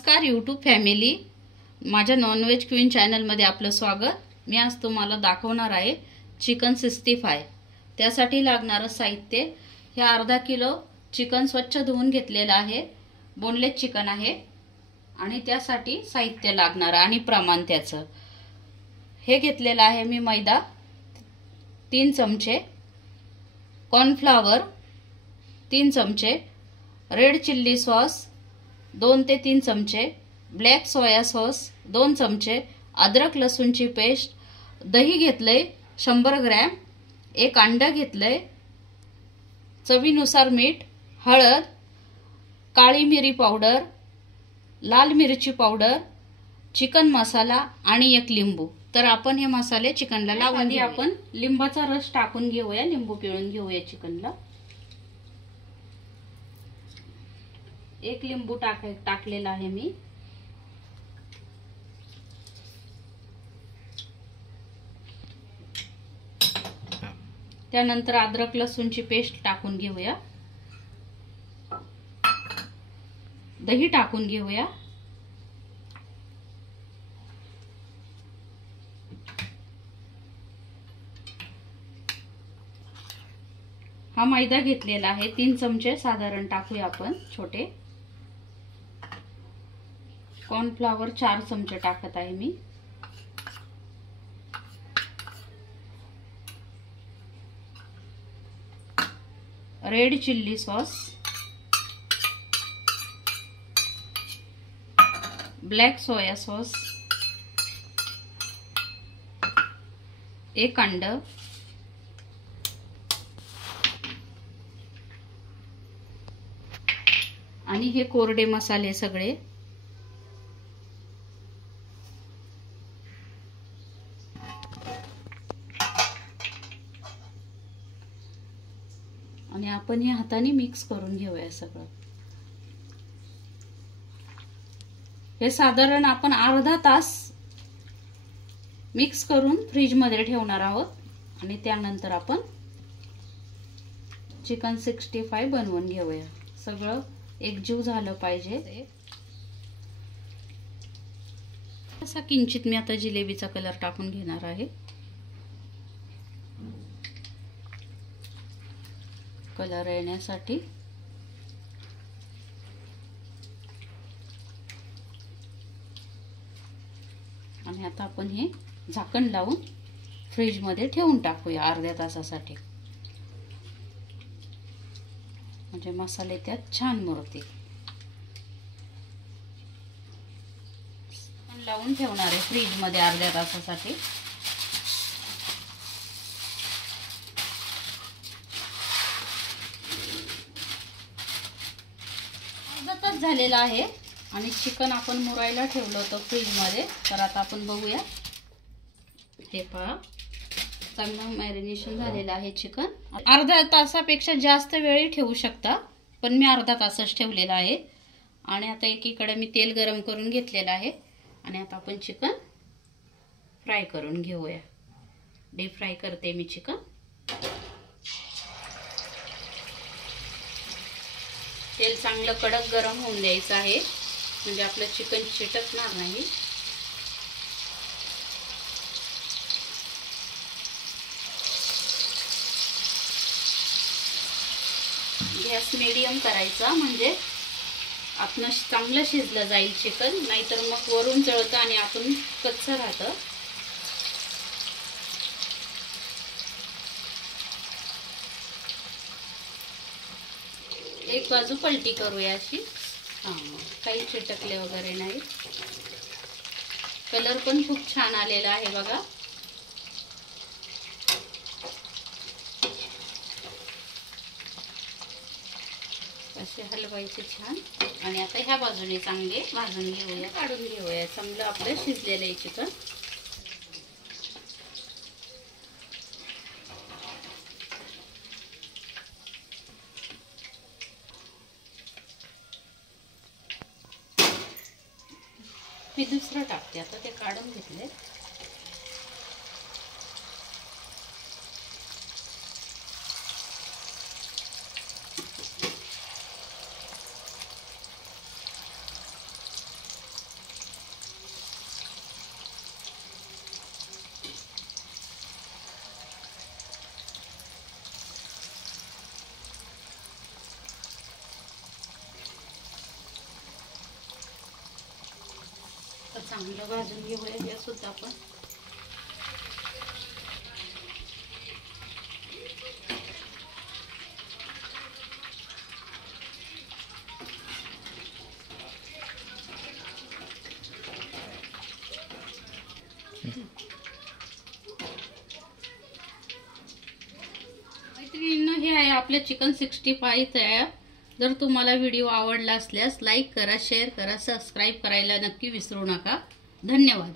नमस्कार YouTube family, माझ्या non veg queen चॅनलमध्ये आपलं स्वागत। मी आज तुम्हाला दाखवणार आहे चिकन 65। त्यासाठी लागणारं साहित्य हे अर्धा किलो चिकन स्वच्छ धुवून घेतलेलं आहे, बोनलेस चिकन आहे। आणि त्यासाठी साहित्य लागणार आणि प्रमाण त्याचं हे घेतलेलं आहे मी मैदा 3 चमचे, कॉर्नफ्लॉवर 3 चमचे, रेड चिल्ली सॉस 2 ते 3 चमचे, ब्लॅक सोया सॉस 2 चमचे, अद्रक लसूणची पेस्ट, दही घेतलंय 100 ग्रॅम, एक अंडा घेतलंय, चवीनुसार मीठ, हळद, काळी मिरी पावडर, लाल मिरची पावडर, चिकन मसाला आणि एक लिंबू। तर आपण हे मसाले चिकनला लावून घेऊया। आपण लिंबाचा रस टाकून घेऊया, लिंबू पिळून घेऊया चिकनला। एक लिंबू टाकलेला आहे मी। त्यानंतर अद्रक लसूणची पेस्ट टाकून घेऊया, दही टाकून घेऊया, हा मैदा घेतलेला आहे 3 चमचे साधारण टाकूया आपण छोटे। कॉर्नफ्लॉवर 4 चमचे टाकत आहे मी। Red chilli sauce, black soya sauce, एक अंड, आणि हे कोरडे मसाले सगळे। आणि आपण हे हाताने मिक्स करून घेऊया सगळं। हे साधारण आपण अर्धा तास मिक्स करून फ्रीज मध्ये ठेवणार आहोत आणि त्यानंतर आपण चिकन 65 बनवून घेऊया। सगळं एकजीव झालं पाहिजे। असा किंचित मी आता जिलेबीचा कलर टाकून घेणार आहे, कलर येण्यासाठी। आणि आता आपण हे झाकण लावून फ्रीज मध्ये ठेवून टाकूया अर्ध्या तासासाठी, म्हणजे मसाले त्यात छान मुरतील। लावून ठेवणार आहे फ्रीज मध्ये अर्ध्या तासासाठी। झालेला आहे आणि चिकन आपण मुरायला ठेवलं होतं फ्रीज मध्ये। तर आता आपण बघूया, हे पहा चांगलं मॅरिनेशन झालेलं आहे चिकन। अर्ध्या तासापेक्षा जास्त वेळ ठेवू शकता, पण मी अर्धा तासच ठेवलेला आहे। आणि आता एकीकडे मी तेल गरम करून घेतलेलं आहे आणि आता आपण चिकन फ्राय करून घेऊया। डीप फ्राय करते मी चिकन। तेल चांगलं कडक गरम होऊन द्यायचं आहे, म्हणजे आपलं चिकन चिटकणार नाही। गॅस मीडियम करायचा, म्हणजे आपण चांगलं शिजलं जाईल चिकन, नाहीतर मग वरून जळतं आणि आपण कच्चं राहतं। एक बाजू पलटी करूया अशी, काही चिटकले वगैरे नाही। कलर पण खूप छान आलेला आहे बघा। असे हलवायचे छान। आणि आता ह्या बाजूने चांगले भाजून घेऊया, काढून घेऊया। चांगलं आपलं शिजलेलं आहे चिकन। मी दुसरं टाकते आता, ते काढून घेतले। चांगलं भाजून घेऊया हे सुद्धा आपण. मैत्रिणींनो, हे आहे आपलं चिकन 65 तयार. जर तुम्हाला व्हिडिओ आवडला असल्यास लाईक करा, शेअर करा, सबस्क्राईब करायला नक्की विसरू नका. धन्यवाद.